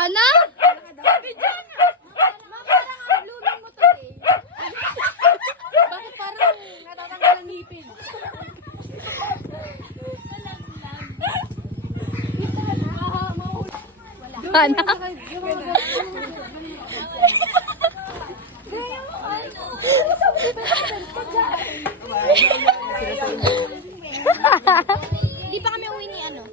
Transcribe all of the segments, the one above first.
Sana? Bakit parang natatanggal ang ngipin? Sana? Hindi pa kami uwi ni ano?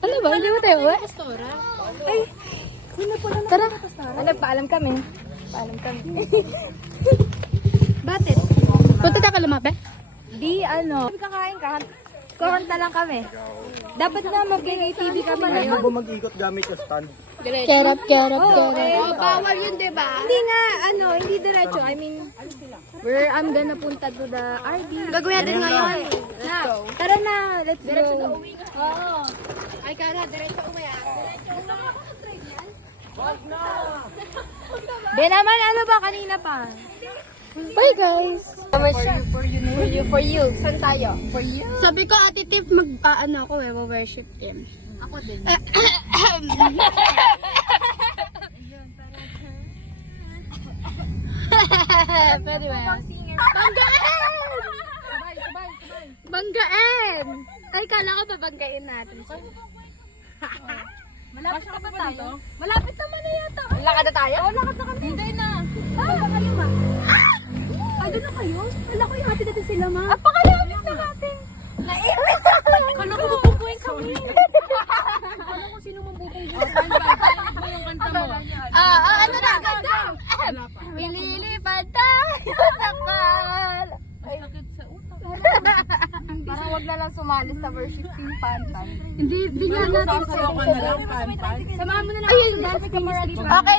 Ano ba? Hindi mo tayo uwi? Pastora. Tara. Nagpaalam kami. Paalam kami. Bakit? Punta na ka lumape? Di ano. Kakain ka. Kornta lang kami. Dapat na mag-TV kami Kaya ngayon. mo ba mag-ikot gamit yung stand? Kerap. Bawal yun, diba? Hindi nga, ano, hindi diretso. I mean, where I'm gonna punta to the RD. Gagawin natin ngayon. Tara na, let's go. Oo. Ay, Kara, diretso uwi ah. Be naman, ano ba kanina pa? Bye guys. For you. Saan tayo? For you? Sabi ko, Ate Tiff, ano ako worship team. Ako din. Pwede ba? Banggain! Banggain! Ay, kala ko babanggain natin. Malapit na ba tayo? Malapit naman na yata. Lakad na tayo? Oo, lakad na kami. Hindi na. Baka kayo ma. Ay, doon na kayo? Kala ko yung hati natin sila ma. Pakalapit na natin. Naiwit ako. Kala ko mabubuhin kami. Kala ko sino mabubuhin. Paano mo yung kanta mo? Ano na? Ganda! Ililipad tayo sa kal. Ay, sakit sa utak. Parang wag na lang sumali sa worship team pantan. Hindi nga natin. Samahan mo na lang. Ayun, Dance camera dito. Okay,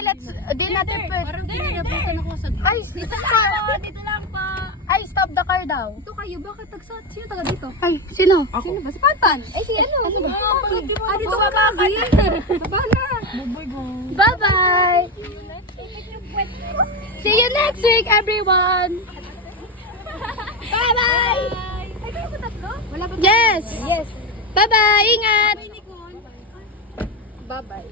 di natin pwede. Parang pinagabutan ako sa... Ay, dito lang. Dito lang pa. Ay, stop the car daw. Ito kayo, bakit sino taga dito? Ay, sino? Sino ba? Si Pantan. Eh, si ano? Dito ka ba? Baba na. Bye-bye! See you next week, everyone! Bye-bye! Ay, kayo ba tatlo? Wala ba? Yes! Yes. Bye-bye! Ingat! Bye-bye.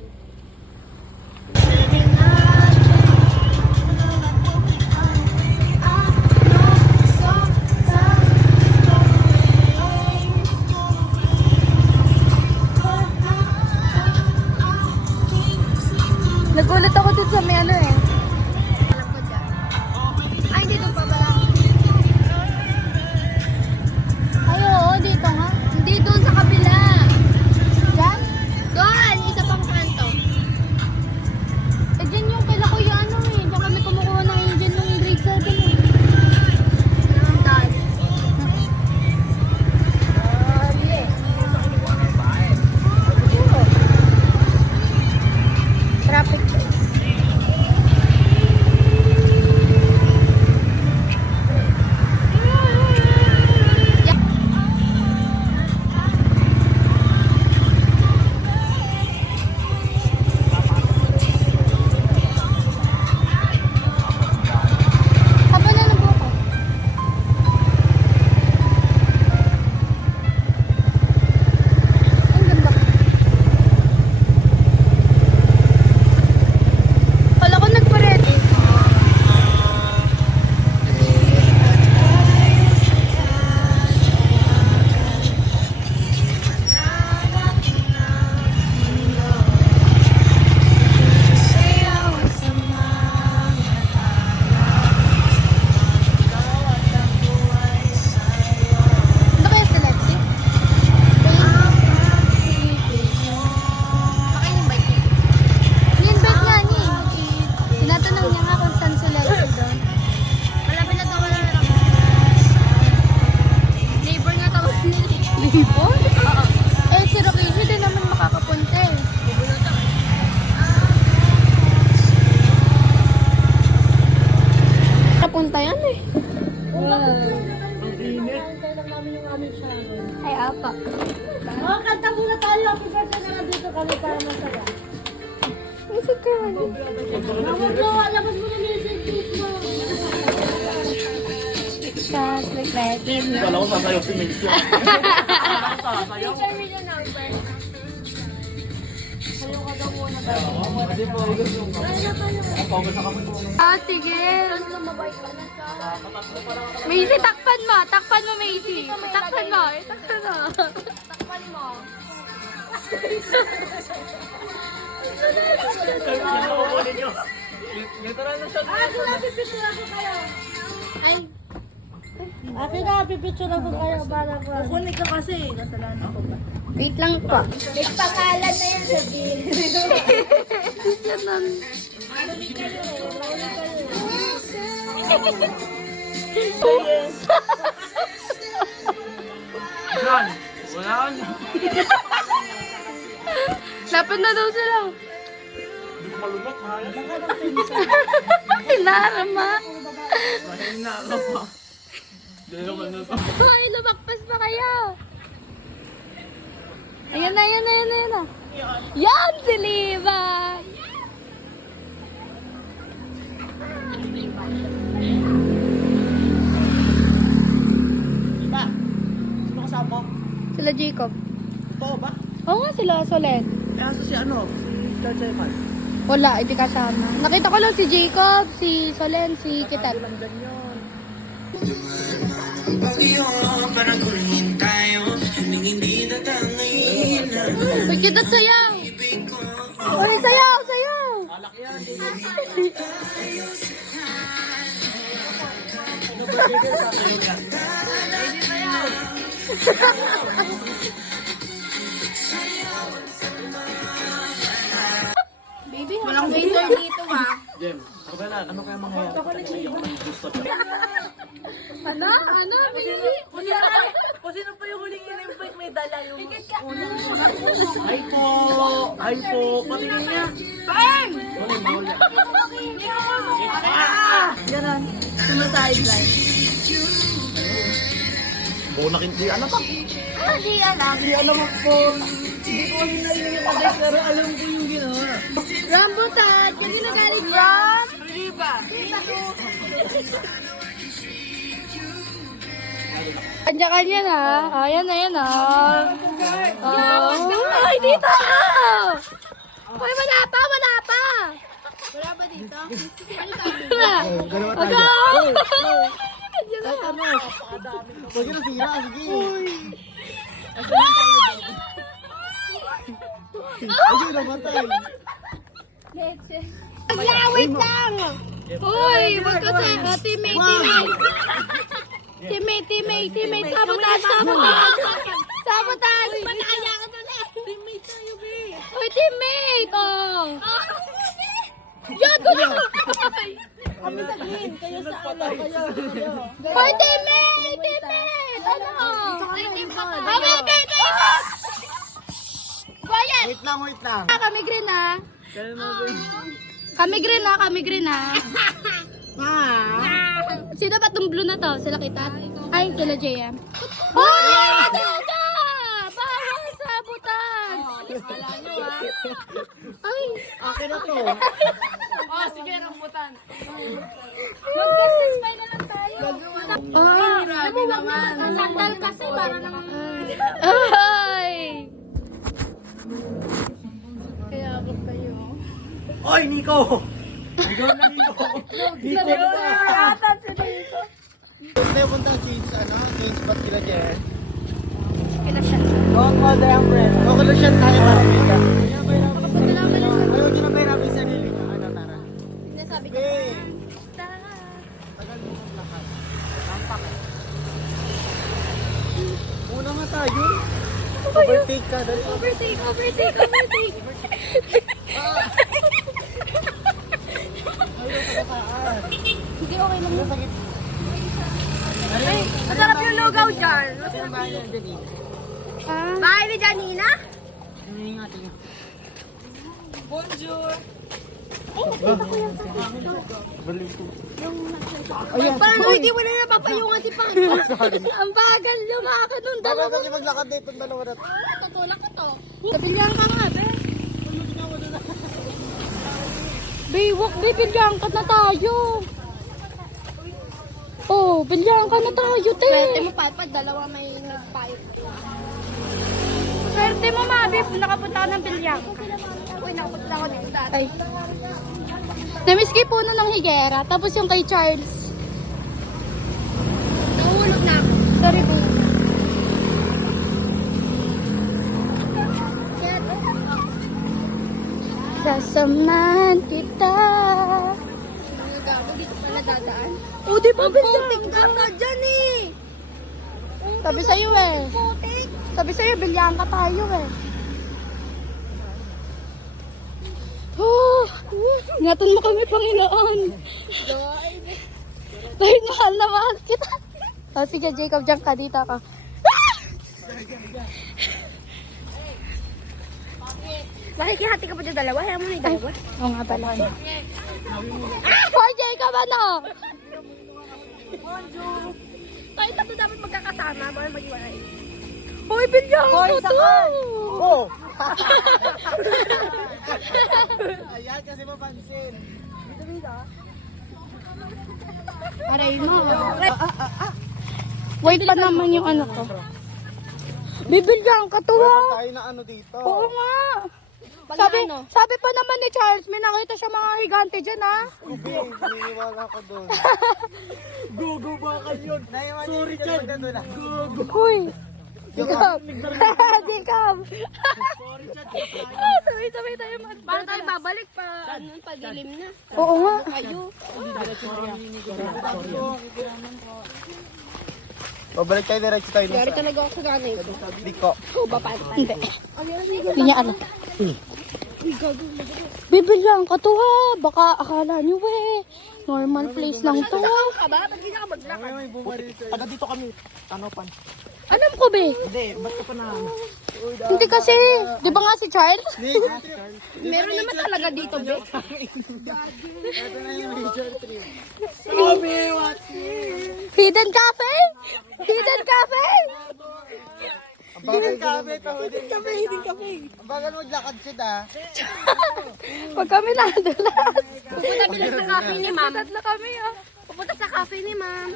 Nagulat ako dun sa may ano eh. Ay, dito pa ba? Ay, oo, dito nga. Hindi doon sa kabila. Diyan? Doon, isa pang kanto. Eh, dyan yung kala ko yung ano eh. Diyan kami kumukuha ng engine ng grade 7 eh. Traffic. Haba na ng buko. Ang ganda. Kala ko nagpa-ready. Ano kaya si Lexi? Maka-invite niya. Ni-invite nga niya eh. Tinatanong niya nga kung saan si Lexi doon. Malapit na tawa na lang. Neighbor nga tawa nila. Libo? Oo. Eh, si Rocky din naman makakapunta eh. Kapunta yan eh. Ay, apa. Oh, kanta muna tayo. Happy birthday na lang dito kami para masaya. Isa ka. Nawag mo, alabas mo na music mo. Just like that. Kala ko sasayaw si Mix yun. Picture me the number. Ate Gel. Macy, takpan mo. Takpan mo, Macy. Takpan mo. Takpan mo. Takpan mo. Literal na siya. Pipicture ako kayo. Ay. Akin na, pipicture ako kayo para ko. Kukunik ka kasi. Kasalanan ko ba? Wait lang po. May pangalan na yan sa bill. Yan lang. Yan. Wala na. Lapit na daw sila. Hindi ko malunok. Mahal. Pinarama. Mahal na ako pa. Hindi naman na to. Ay, lumakpas pa kayo. Ayan na, ayan na, ayan na, ayan na. Yan, si Liva. Diba? Sino kasama? Sila Jacob. Totoo ba? Oo nga sila, Solen. Kaya si ano? Si Japan. Wala, hindi kasama. Nakita ko lang si Jacob, si Solen, si Kitat. Lang dyan yun. Uy, Kitat, sayaw! Uy, sayaw, sayaw! Alak yan. Baby, walang waiter dito ha. Jem, ano kaya mangyayari? Gusto siya. Ano? Ano? Kung sino pa yung huling in-invite, may dala yung Ay po! Ay po! Patingin niya! Bang! Bawal. Ganon. Sumasideline. Bunakin. Di ano pa? Ah, di alam. Di alam ako. Hindi ko ano na yun yung pagay, pero alam ko yung ginawa. Rambutan! Kasi nagaling from? Riba. Kanya-kanya na. Ayan na, yan ah. Ay, dito! Uy, wala pa, wala pa! Wala ba dito? Dalawa Wag tayo. ako! Huwag yun nasira. Sige. Sige, namatay. Leche. Wait lang! Uy, wag kasi. Teammate. Teammate. Sabotage. Sabotage. Teammate tayo, be. Uy, teammate! Oh! Yan, gusto ko! Kami sa green. Kayo sa ano. Kayo. Uy, teammate! Ano? Wait! Quiet! Wait lang. Kami green ah. Kami green ah. Sino ba tong blue na to? Sila kita? Ay, sila JM. Oh! Talaga! Bawal sabutan! Ay! Akin na to. Oh, sige, rambutan. Mag-testify na lang tayo. Oh! Grabe naman. Sandal kasi para naman. Ay! Kaya ako kayo. Oy, Nico! Ikaw na, Nico. Nico na. Tayo punta change, change ba't kila Jen? Kila siya. Call siya tayo para Mika. Ayaw nyo na ba yung sarili nyo? Ano, Tara? Sinasabi ko. Hey! Tagal mo ng lakas. Lampak. Una nga tayo. Overtake ka. Dali. Overtake. Ayaw sa bataan. Hindi, okay lang. Masakit. Masarap yung lugaw dyan. Saan ba yan, Janine? Ah. Bahay ni Janina? Tingnan. Bonjour. Balik ko. Paano hindi mo na napapayungan si Pang? Ang bagal lumakad nung Bakit dalawa. kasi maglakad na itong dalawa na to? Tutulak ko to. Kabilyan ka nga, be. Baywalk, be. Bilyan ka na tayo. Oh, bilyan ka na tayo, te. Swerte mo, Papa. Dalawa may nagpayo. Swerte mo, Mabi. Nakapunta ka ng bilyan. nakapunta ako dito dati. Ay. Namiss kay puno ng higera. Tapos yung kay Charles. Nahulog na ako. Sorry po. Sasamahan kita. Gago, dito pala dadaan. O, di ba bisa? Putik ka na dyan eh. Sabi sa'yo eh. Putik. Sabi sa'yo, bilyahan ka tayo eh. Oh, ingatan mo kami, Panginoon. Kahit mahal na mahal kita. Oh, sige, Jacob, dyan ka, dito ka. Nakikihati ka pa dyan dalawa. Hayaan mo na yung dalawa. Oo nga pala. Hoy, Jacob, ano? Tayo tatlo dapat magkakasama. Baka mag-iwalay. Hoy, bilyahan ka to. Oh! Ayan, kasi mapansin. Aray mo. Wait pa naman yung ano ko. Bibilyahan ka to, Wala ha? tayo na ano dito. Oo nga. Pag Sabi, ano? sabi pa naman ni Charles, may nakita siya mga higante dyan, ha? Kubi, naniniwala ko doon. Gugu ba kayo? Sorry, Chad. Gugu. Hoy! Jacob! Jacob! Sabay-sabay tayo Paano tayo babalik pa? Ano, padilim na. Oo nga. Kayo. Babalik tayo, diretso tayo. Gari talaga ako sa ganay. Di ko. Ikaw ba paano? Hindi. Hindi niya alam. Bibilyan ka to, ha? Baka akala niyo, normal place lang to. Ka ba? Ba't di ka maglakad? May bumalik tayo. Taga dito kami. Tanopan. Alam ko, be. Hindi, ba't ka pa na? Hindi kasi, di ba nga si Charles? Meron naman talaga dito, be. Ito na yung major trip. Hidden Cafe? Hidden Cafe? Ang bagal kape, hidden cafe, hidden cafe. Ang bagal maglakad siya, Pag kami nadulas. Pupunta bilang sa cafe ni ma'am. Tatlo kami, ha? Pupunta sa cafe ni ma'am.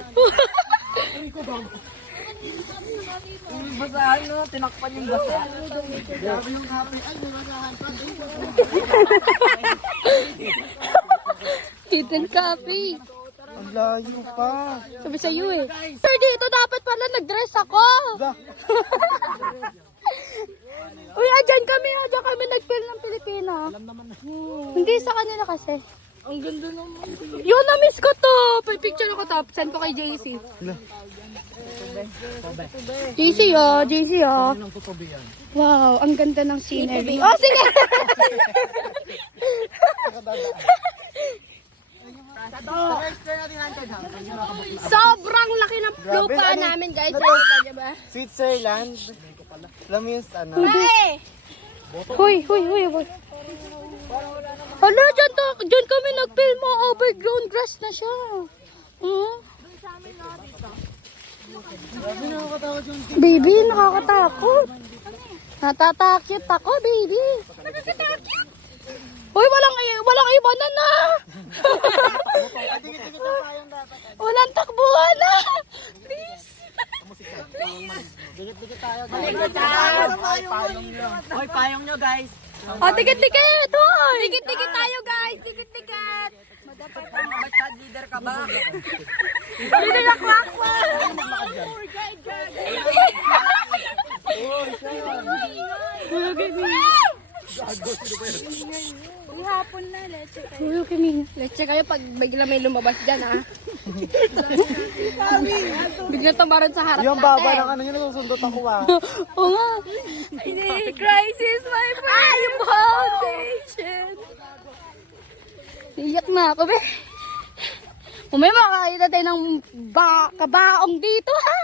Basa ano, tinakpan yung basa. Grabe yung kape. Ay, may basahan pa. Hidden Cafe. Ang layo pa. Sabi sa'yo, eh. Sir, dito dapat pala nag-dress ako. Da. Uy, dyan kami nag-film ng Pilipina. Hindi sa kanila kasi. Ang ganda naman. Yun, na-miss ko to. Picture ako to. Send ko kay JC. JC, oh. JC, oh. Anong tutubi yan? Wow, ang ganda ng scenery. Oh, sige. Sobrang laki ng lupa ano? namin, guys. Ano? Diba? Switzerland. Alam mo yung ano? Hey! Hoy. Hala, dyan kami nag-film mo. Overgrown grass na siya. Baby, nakakatakot. Natatakit ako, baby. Hoy, walang iwanan na. Walang takbuhan na. Please. Dikit-dikit tayo. Hoy, payong nyo guys. Oh, tikit-tikit. Hoy. Dikit-dikit tayo, guys. Dikit-dikit. Ba't chat leader ka ba? Hindi na kwakwa. Hapon na, leche kayo. Uy, kami. Leche kayo pag bigla may lumabas dyan, ah. Bigla tumaran sa harap Yung baba ng ano yun, nasusundot ako ah. Oo nga. Crisis, my friend. Ah, yung foundation. Iyak na ako, be. May makakita tayo ng kabaong dito, ha?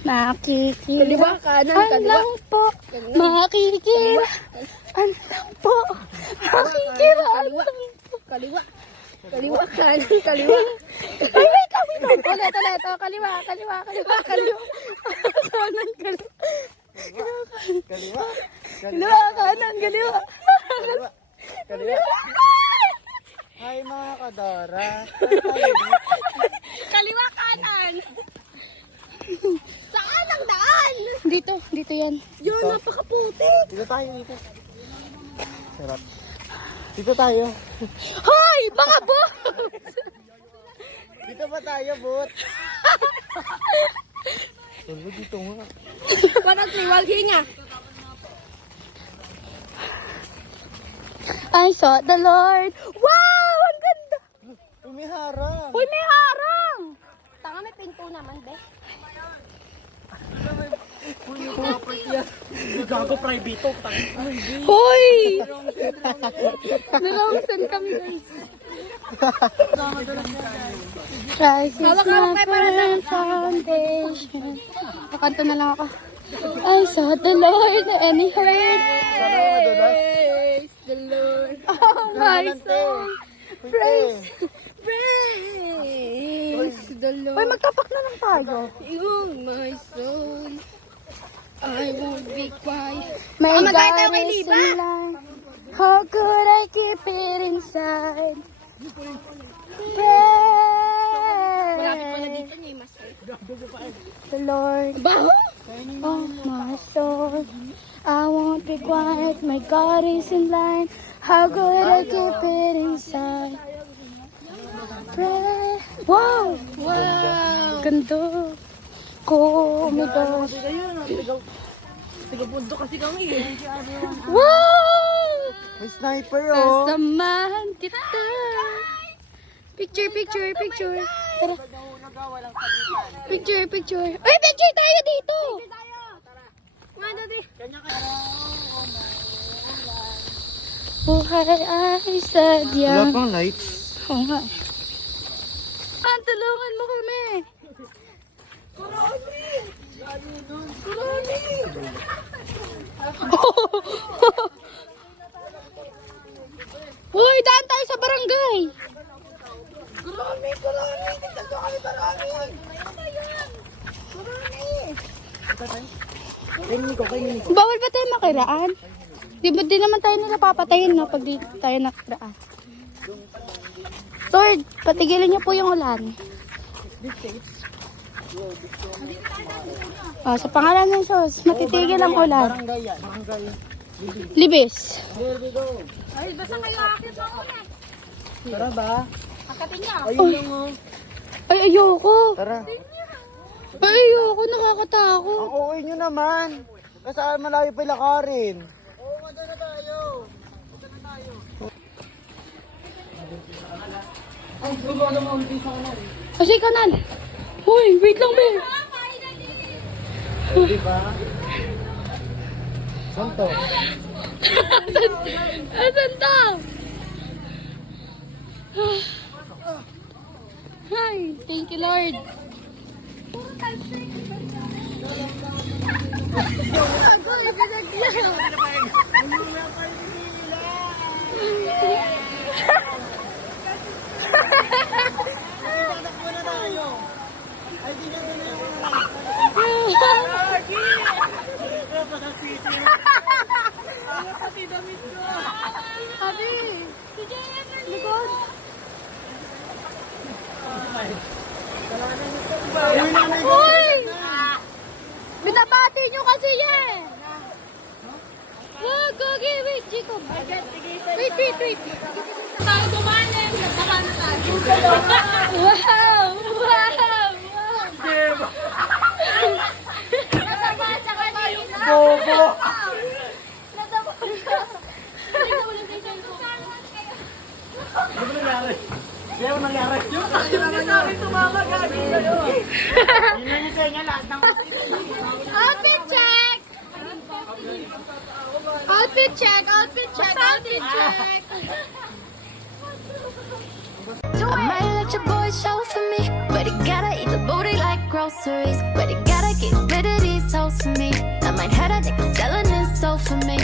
Kaliwa, kanan, kaliwa. lang po. Makikira. Lang po. Makikira. Kaliwa. Kaliwa. Kaliwa, kanan, kaliwa. Ay, wait lang. Ulit. Oh, kaliwa. Kanan, kaliwa. Kaliwa. Kaliwa, kanan, kaliwa. Kaliwa. Hi mga kadora. Kaliwa, kanan. Saan ang daan? dito yan. Yan, napakaputik. Dito tayo, dito. Sarap. Dito tayo. Hoy! Mga bot! Dito ba tayo, bot? Tulo dito nga. Parang triwal hinga. I saw the Lord. Wow! Ang ganda! Umiharang. Uy, may harang! Tanga, may pinto naman, be. Gago private to. Hoy! Nalawsan kami, guys. Christ is my firm foundation. Nakanta na lang ako. I saw the Lord and He heard. Praise the Lord. Oh, my soul. Praise. Praise the Uy, Lord. magtapak na lang tayo. Oh, my soul. I won't be quiet. My magkaya tayo God kay is Liba. in line. How could I keep it inside? Malapit pala Pray dito niya, mas. the Lord. Baho? Oh, my soul. I won't be quiet. My God is in line. How could I keep it inside? Pray. Wow! Wow. Ganda. Oh my gosh. Tiga-pundo kasi kami eh. Wow! May sniper, oh. Kasamahan kita. Picture, picture, picture. Tara. Picture, picture. Ay, picture tayo dito. Buhay ay sadya. Wala pang lights. Oo nga. Tulungan mo kami. Uy, daan tayo sa barangay. Bawal ba tayo makiraan? Di ba di naman tayo nila papatayin, no? Pag di tayo nakiraan. Lord, patigilin niyo po yung ulan. Sa pangalan ng Jesus, matitigil ang ulan. Barangay yan. Barangay. Libis. There we go. Ay, basta kayo akit mo ako eh. Tara ba? Pagkatin niya. Ayun lang, oh. Ay, ayoko. Tara. Ay, ayoko. Nakakatakot. Ang OA nyo naman. Kasi malayo pa ilakarin. Oo, doon na tayo. Kasi kanan. Uy, wait lang, be. Di ba? Santo. Asan to? Hi, thank you, Lord. Abi, likod. Uy! Binabati nyo kasi yan. Wag, Gogi, wait, Jacob. Wait. Tayo dumanin. Nagsama na tayo. Wow! Nasama siya kanina. Bobo! Nasama siya. Ano ba nangyari? Kaya mo nangyari? Yung Sabi tumama gagi kayo. Outfit check! Outfit check! Outfit check! Outfit check! I might let your boy show for me, but he gotta eat the booty like groceries. But he gotta get rid of these hoes for me. I might have that nigga selling his soul for me.